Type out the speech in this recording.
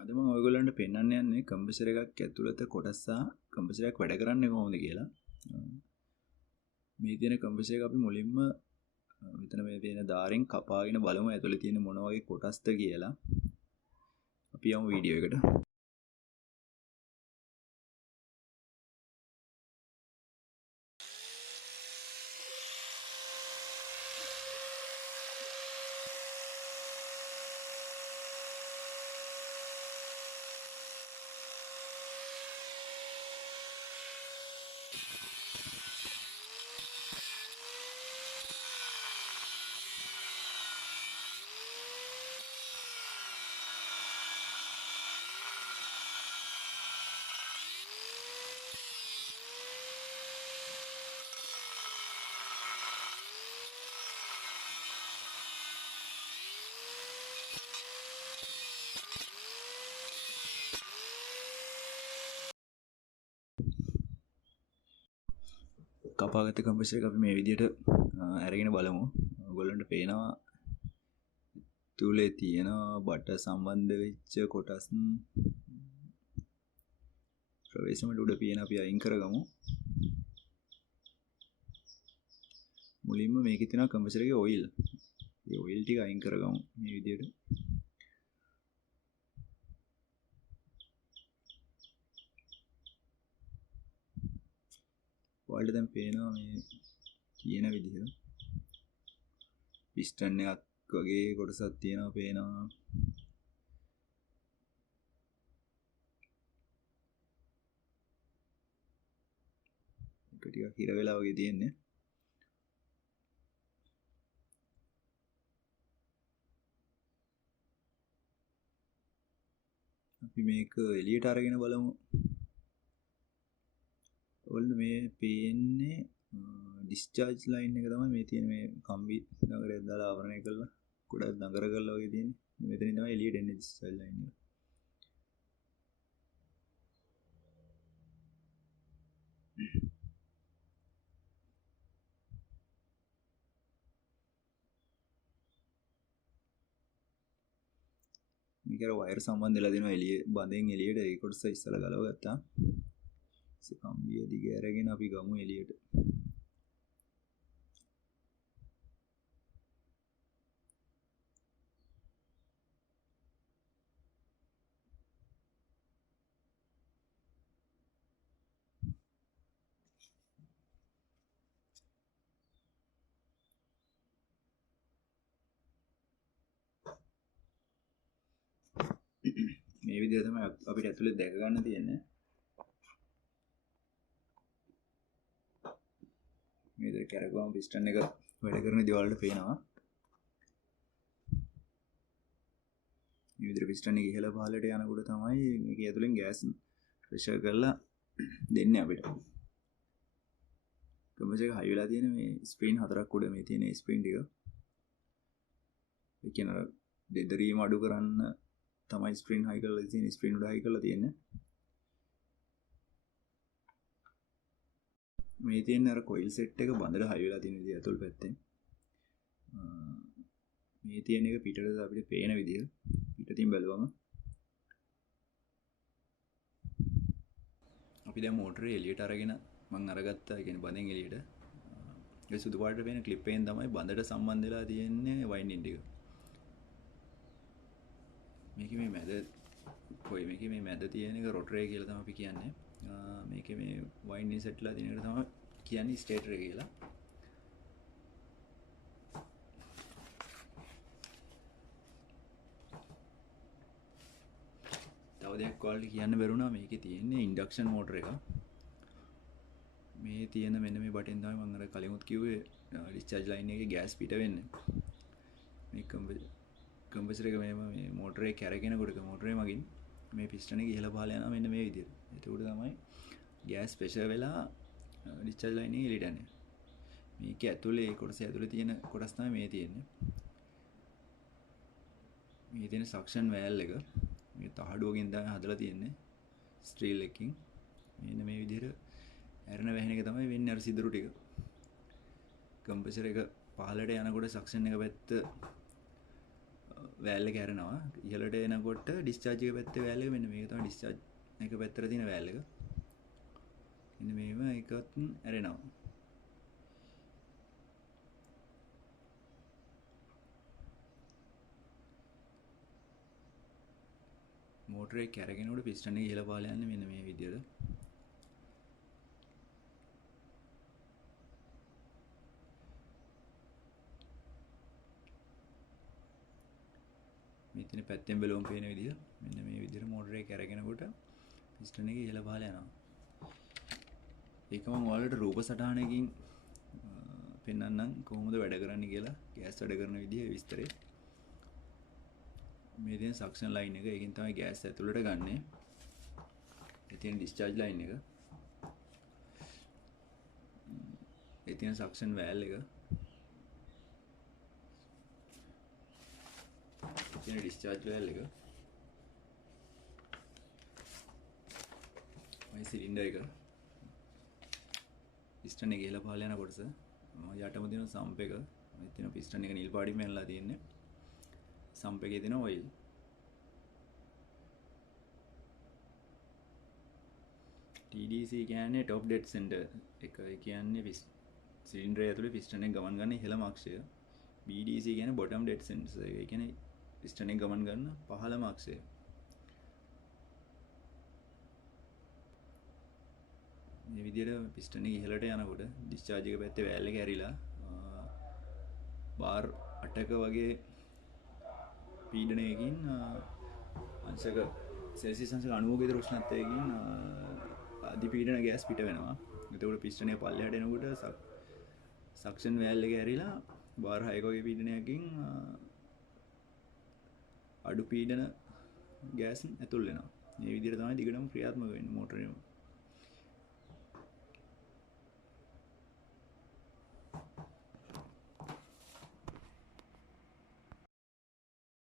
අද මම ඔයගොල්ලන්ට පෙන්වන්න යන්නේ කම්ප්‍රෙසර් එකක් ඇතුළත කොටස් සහ කම්ප්‍රෙසර් එකක් වැඩ කරන්නේ කොහොමද කියලා. මේ තියෙන කම්ප්‍රෙසර් එක අපි මුලින්ම මෙතන මේ තියෙන දාරෙන් කපාගෙන බලමු ඇතුළේ තියෙන මොන වගේ කොටස්ද කියලා. අපි යමු වීඩියෝ එකට. කපාගත්ත කම්ප්‍රෙසර් එක අපි මේ විදිහට අරගෙන බලමු. ඔයගොල්ලන්ට පේනවා තුලේ තියෙන බට සම්බන්ධ වෙච්ච කොටස් ප්‍රවේශමට උඩ පියන අපි අයින් කරගමු. මුලින්ම මේකේ තියෙන කම්ප්‍රෙසර් එකේ ඔයිල්. ඒ ඔයිල් ටික අයින් කරගමු මේ විදිහට. ඔයාලට දැන් පේනවා මේ කියන විදිහ. පිස්ටන් එකක් වගේ කොටසක් තියෙනවා පේනවා. ඒක ටිකක් හිර වෙලා වගේ තියෙන්නේ. අපි මේක එළියට අරගෙන බලමු. ඔයාලට මේ පේන්නේ ඩිස්චාර්ජ් ලයින් එක තමයි මේ තියෙන මේ කම්බි නගරයක් දාලා ආවරණය කරලා ගොඩක් නගර කරලා වගේ තියෙන්නේ. මෙතනින් තමයි එළියට එන්නේ ඩිස්චාර්ජ් ලයින් එක. මේක අර වයර් සම්බන්ධ වෙලා දෙනවා එළිය බඳෙන් එළියට ඒ කොටස ඉස්සලා ගලව ගත්තා. ඒ කම්බිය දිග අරගෙන අපි ගමු එළියට. මේ විදිහ තමයි අපිට ඇතුලේ දැක ගන්න තියෙන්නේ. මේ විදිහට කරගම පිස්ටන් එක වැඩ කරන දේවල් වලට පේනවා. මේ විදිහට පිස්ටන් එක ඉහළ පහළට යනකොට තමයි මේක ඇතුලෙන් ගෑස් ප්‍රෙෂර් කරලා දෙන්නේ අපිට. කම්ප්‍රෙසර් එක හයි වෙලා තියෙන මේ ස්ප්‍රින් හතරක් උඩ මේ තියෙන ස්ප්‍රින් ටික. ඒ කියන දෙදරීම අඩු කරන්න තමයි ස්ප්‍රින් හයි කරලා තියෙන්නේ. ස්ප්‍රින් උඩ හයි කරලා තියෙන්නේ. මේ තියෙන අර කොයිල් සෙට් එක බඳලා හයි වෙලා තියෙන විදිය අතුල් පැත්තෙන්. මේ තියෙන එක පිටට අපිට පේන විදිය පිටින් බැලුවම අපි දැන් මෝටරේ එළියට අරගෙන මම අරගත්තා. ඒ කියන්නේ බඳෙන් එළියට. ඒ සුදු පාටට පේන ක්ලිප් එකෙන් තමයි බඳට සම්බන්ධ වෙලා තියෙන්නේ වයින්ඩින් ටික. මේකේ මේ මැද තියෙන එක රොටරේ කියලා තමයි අපි කියන්නේ. මේකේ මේ වයින්ඩින් සෙට්ලා තියෙන එකට තමයි කියන්නේ ස්ටේටර් එක කියලා. තව දෙයක් ඔයාලට කියන්න බැරුණා මේකේ තියෙන්නේ ඉන්ඩක්ෂන් මෝටර එක. මේ තියෙන මෙන්න මේ බටන් තමයි මම අර කලිමුත් කිව්වේ ඩිස්චාර්ජ් ලයින් එකේ ගෑස් පිට වෙන්නේ. මේ කම්ප්‍රෙසර් එක මේ මෝටරේ කැරගෙනකොට මෝටරේ මගින් මේ පිස්ටන් එක ඉහළ පහළ යනවා මෙන්න මේ විදිහට. ඒකට තමයි ගෑස් ප්‍රෙෂර් වෙලා ඩිස්චාර්ජ් ලයින් එකේ එළියට යන්නේ. මේක ඇතුලේ කොටස ඇතුලේ තියෙන කොටස් තමයි මේ තියෙන්නේ. මේ තියෙන සක්ෂන් වෑල් එක මේ තහඩුවකින් තමයි හදලා තියෙන්නේ ස්ටීල් එකකින්. මෙන්න මේ විදිහට ඇරෙන වැහෙන එක තමයි වෙන්නේ අර සිදුරු ටික. කම්ප්‍රෙසර් එක පහළට යනකොට සක්ෂන් එක පැත්ත වැල් එක ඇරෙනවා. ඉහළට එනකොට ඩිස්චාර්ජ් එක පැත්තේ වැල් එක මෙන්න මේක තමයි ඩිස්චාර්ජ් එක පැත්තට තියෙන වැල් එක. මෙන්න මේව එකත් ඇරෙනවා. මෝටර එක කැරගෙනකොට පිස්ටන් එක ඉහළ පහළ යන්නේ මෙන්න මේ විදිහට. මෙතන පැත්තෙන් බැලුවම පේන විදිහ මෙන්න මේ විදිහට මෝටර එක කැරගෙනකොට පිස්ටන් එක ඉහළ පහළ යනවා. ඒක මම ඔයාලට රූප සටහනකින් පෙන්වන්නම් කොහොමද වැඩ කරන්නේ කියලා. ගෑස් වැඩ කරන විදිහ විස්තරය. මේ තියෙන සක්ෂන් ලයින් එක. ඒකෙන් තමයි ගෑස් ඇතුළට ගන්නෙ. ඒ තියෙන ඩිස්චාර්ජ් ලයින් එක. ඒ තියෙන සක්ෂන් වැල් එක. ඒ තියෙන ඩිස්චාර්ජ් වැල් එක. මේ සිලින්ඩර් එක. පිස්ටන් එක ඉහළ පහළ යන කොටස. යටම තියෙන සම්ප් එක. මේ තියෙන පිස්ටන් එක නිල් පාටින් මැනලා තියෙන්නේ. සම්ප් එකේ තියෙන ඔයිල්. TDC කියන්නේ top dead center එක. ඒ කියන්නේ සිලින්ඩරය ඇතුලේ පිස්ටන් එක ගමන් ගන්න ඉහළම අක්ෂය. BDC කියන්නේ bottom dead center. ඒ කියන්නේ පිස්ටන් එක ගමන් ගන්න පහළම අක්ෂය. මේ විදිහට පිස්ටන් එක ඉහළට යනකොට ඩිස්චාර්ජ් එක පැත්තේ වැල් එක ඇරිලා බාර් 8ක වගේ පීඩනයකින් අංශක සෙල්සියස් අංශක 90 විතර උෂ්ණත්වයකින් අධිපීඩන ගෑස් පිට වෙනවා. එතකොට පිස්ටන් එක පල්ලෙහාට එනකොට සක්ෂන් වැල් එක ඇරිලා බාර් 6ක වගේ පීඩනයකින් අඩු පීඩන ගෑස් ඇතුල් වෙනවා. මේ විදිහට තමයි දිගටම ක්‍රියාත්මක වෙන්නේ මෝටරේම.